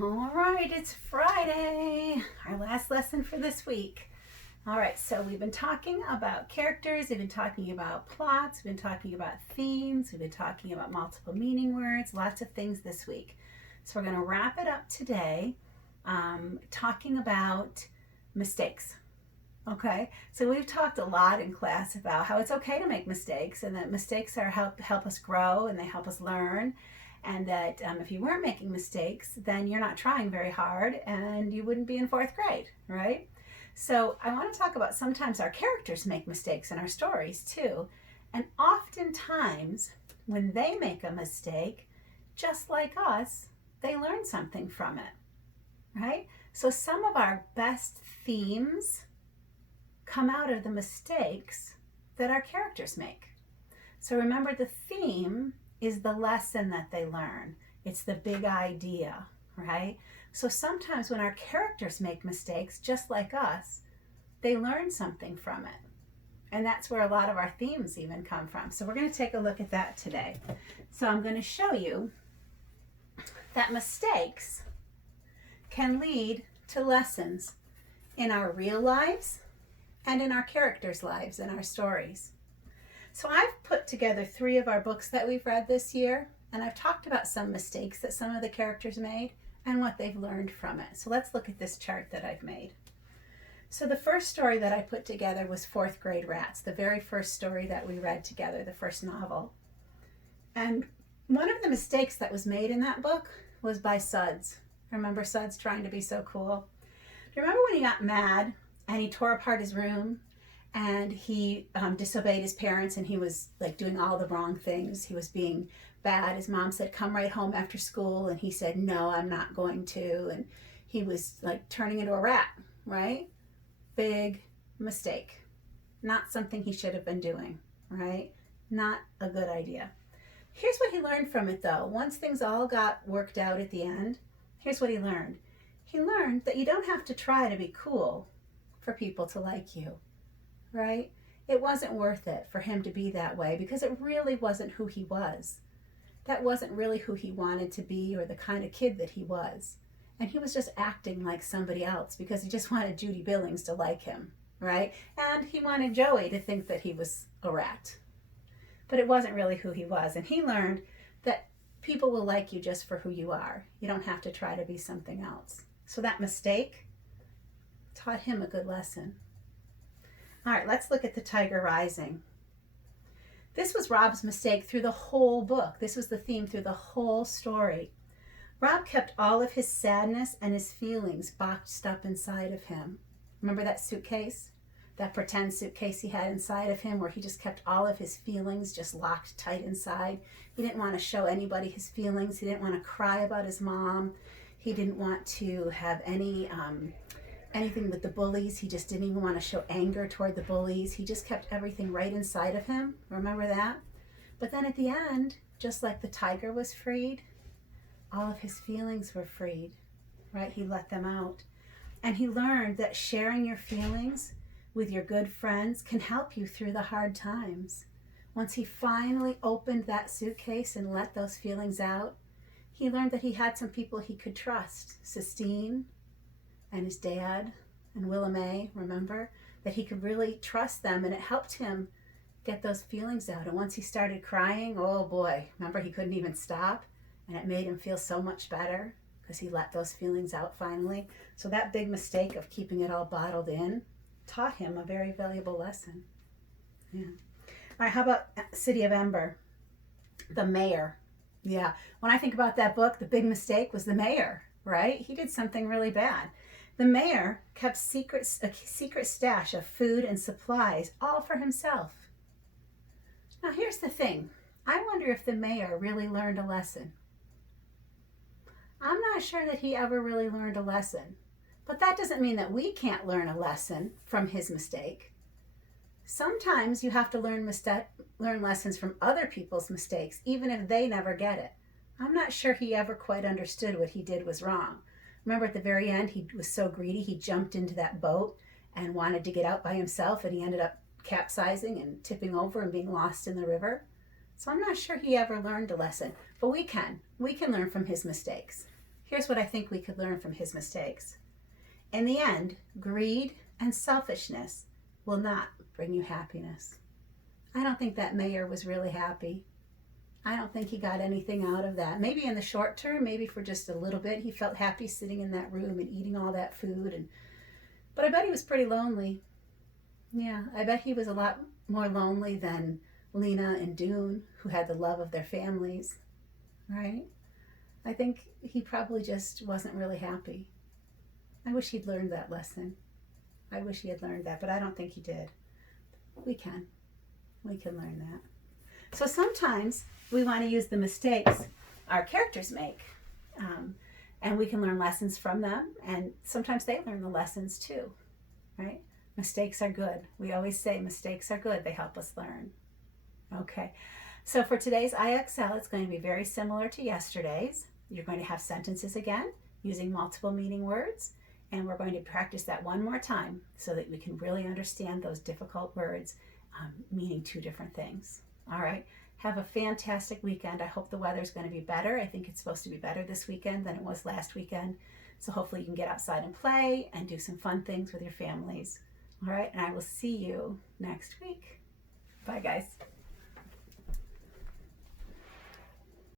All right, it's Friday, our last lesson for this week. All right, so we've been talking about characters, we've been talking about plots, we've been talking about themes, we've been talking about multiple meaning words, lots of things this week. So we're going to wrap it up today talking about mistakes. Okay, so we've talked a lot in class about how it's okay to make mistakes and that mistakes are help us grow and they help us learn, and that if you weren't making mistakes, then you're not trying very hard and you wouldn't be in fourth grade, right? So I want to talk about sometimes our characters make mistakes in our stories too, and oftentimes when they make a mistake, just like us, they learn something from it, right? So some of our best themes come out of the mistakes that our characters make. So remember, the theme is the lesson that they learn. It's the big idea, right? So sometimes when our characters make mistakes, just like us, they learn something from it. And that's where a lot of our themes even come from. So we're going to take a look at that today. So I'm going to show you that mistakes can lead to lessons in our real lives and in our characters' lives, in our stories. So I've put together 3 of our books that we've read this year, and I've talked about some mistakes that some of the characters made and what they've learned from it. So let's look at this chart that I've made. So the first story that I put together was Fourth Grade Rats, the very first story that we read together, the first novel. And one of the mistakes that was made in that book was by Suds. Remember Suds trying to be so cool? Do you remember when he got mad and he tore apart his room and he disobeyed his parents and he was like doing all the wrong things? He was being bad. His mom said, come right home after school, and he said, no, I'm not going to. And he was like turning into a rat, right? Big mistake. Not something he should have been doing, right? Not a good idea. Here's what he learned from it though. Once things all got worked out at the end, here's what he learned. He learned that you don't have to try to be cool for people to like you, right? It wasn't worth it for him to be that way because it really wasn't who he was. That wasn't really who he wanted to be or the kind of kid that he was. And he was just acting like somebody else because he just wanted Judy Billings to like him, right? And he wanted Joey to think that he was a rat. But it wasn't really who he was. And he learned that people will like you just for who you are. You don't have to try to be something else. So that mistake taught him a good lesson. All right, let's look at the Tiger Rising. This was Rob's mistake through the whole book. This was the theme through the whole story. Rob kept all of his sadness and his feelings boxed up inside of him. Remember that suitcase? That pretend suitcase he had inside of him where he just kept all of his feelings just locked tight inside. He didn't want to show anybody his feelings. He didn't want to cry about his mom. He didn't want to have anything with the bullies. He just didn't even want to show anger toward the bullies. He just kept everything right inside of him. Remember that? But then at the end, just like the tiger was freed, all of his feelings were freed, right? He let them out. And he learned that sharing your feelings with your good friends can help you through the hard times. Once he finally opened that suitcase and let those feelings out, he learned that he had some people he could trust. Sistine and his dad and Willa May, remember? That he could really trust them, and it helped him get those feelings out. And once he started crying, oh boy, remember he couldn't even stop? And it made him feel so much better because he let those feelings out finally. So that big mistake of keeping it all bottled in taught him a very valuable lesson. Yeah. All right, how about City of Ember? The mayor. Yeah, when I think about that book, the big mistake was the mayor, right? He did something really bad. The mayor kept a secret stash of food and supplies all for himself. Now here's the thing. I wonder if the mayor really learned a lesson. I'm not sure that he ever really learned a lesson. But that doesn't mean that we can't learn a lesson from his mistake. Sometimes you have to learn lessons from other people's mistakes, even if they never get it. I'm not sure he ever quite understood what he did was wrong. Remember at the very end, he was so greedy, he jumped into that boat and wanted to get out by himself, and he ended up capsizing and tipping over and being lost in the river. So I'm not sure he ever learned a lesson, but we can. We can learn from his mistakes. Here's what I think we could learn from his mistakes. In the end, greed and selfishness will not bring you happiness. I don't think that mayor was really happy. I don't think he got anything out of that. Maybe in the short term, maybe for just a little bit, he felt happy sitting in that room and eating all that food. But I bet he was pretty lonely. Yeah, I bet he was a lot more lonely than Lena and Dune, who had the love of their families, right? I think he probably just wasn't really happy. I wish he'd learned that lesson. I wish he had learned that, but I don't think he did. We can. We can learn that. So sometimes we want to use the mistakes our characters make, and we can learn lessons from them, and sometimes they learn the lessons too, right? Mistakes are good. We always say mistakes are good. They help us learn. Okay, so for today's IXL, it's going to be very similar to yesterday's. You're going to have sentences again using multiple meaning words, and we're going to practice that one more time so that we can really understand those difficult words meaning two different things. All right, have a fantastic weekend. I hope the weather's going to be better. I think it's supposed to be better this weekend than it was last weekend. So hopefully you can get outside and play and do some fun things with your families. All right, and I will see you next week. Bye, guys.